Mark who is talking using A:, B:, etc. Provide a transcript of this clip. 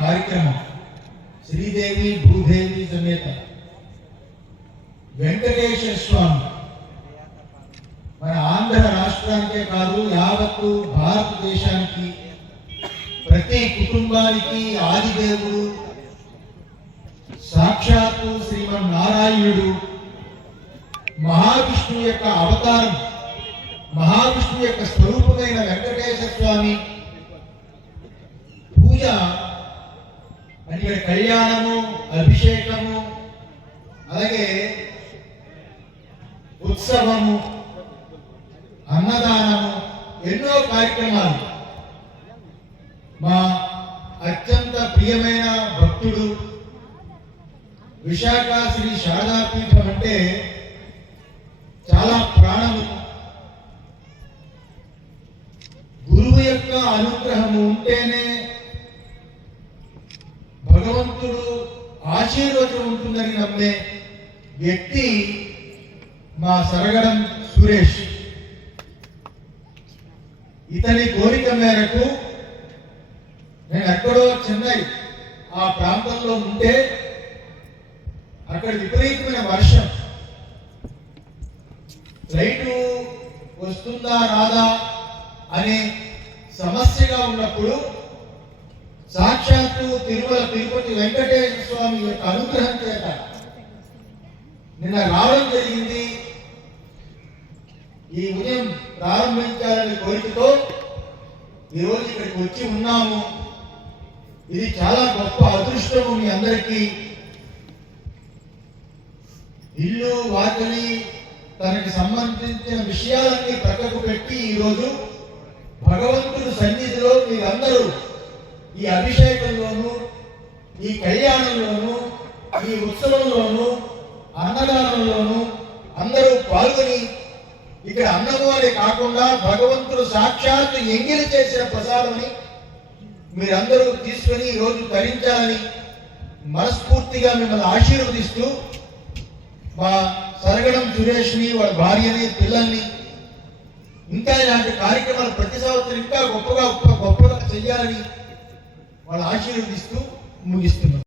A: కార్యక్రమం. శ్రీదేవి భూదేవి సమేత. వెంకటేశ్వర స్వామి. మన ఆంధ్ర రాష్ట్రానికే కాదు యావత్తు భారతదేశానికి ప్రతి కుటుంబానికి ఆదిదేవుడు. సాక్షాత్తు శ్రీమన్నారాయణుడు. మహావిష్ణువు యొక్క అవతారం మహావిష్ణువు యొక్క స్వరూపమైన వెంకటేశ్వర స్వామి. పూజ ఇక్కడ కళ్యాణము అభిషేకము అలాగే ఉత్సవము అన్నదానము ఎన్నో కార్యక్రమాలు. మా అత్యంత ప్రియమైన భక్తుడు విశాఖ శ్రీ శారదాపీఠం అంటే చాలా ప్రాణము. గురువు యొక్క అనుగ్రహము ఉంటేనే భగవంతుడు ఆశీర్వచనం ఉంటుందని నమ్మే వ్యక్తి మా సరగడం సురేష్. ఇతని కోరిక మేరకు నేను ఎక్కడో చెన్నై ఆ ప్రాంతంలో ఉంటే అక్కడ విపరీతమైన వర్షం. లైటు వస్తుందా రాదా అనే సమస్యగా ఉన్నప్పుడు తిరుమల తిరుపతి వెంకటేశ్వర స్వామి యొక్క అనుగ్రహం చేత నిన్న రావడం జరిగింది. ఈ ఉదయం ప్రారంభించాలని కోరికతో ఈరోజు ఇక్కడికి వచ్చి ఉన్నాము. ఇది చాలా గొప్ప అదృష్టము మీ అందరికీ. ఇల్లు వాకిలి తనకి సంబంధించిన విషయాలన్నీ ప్రక్కకు పెట్టి ఈరోజు భగవంతుడు సన్నిధిలో మీరందరూ ఈ అభిషేకంలోను ఈ కళ్యాణంలోను ఈ ఉత్సవంలోను అన్నదానంలోను అందరూ పాల్గొని ఇక్కడ అన్నము అనే కాకుండా భగవంతుడు సాక్షాత్తు ఎంగిలి చేసిన ప్రసాదమని మీరందరూ తీసుకుని ఈరోజు ధరించాలని మనస్ఫూర్తిగా మిమ్మల్ని ఆశీర్వదిస్తూ మా సరగడం సురేష్ని వాళ్ళ భార్యని పిల్లల్ని ఇంకా ఇలాంటి కార్యక్రమాలు ప్రతి సంవత్సరం ఇంకా గొప్పగా గొప్ప గొప్పగా చేయాలని వాళ్ళు ఆశీర్వదిస్తూ ముగిస్తున్నాం.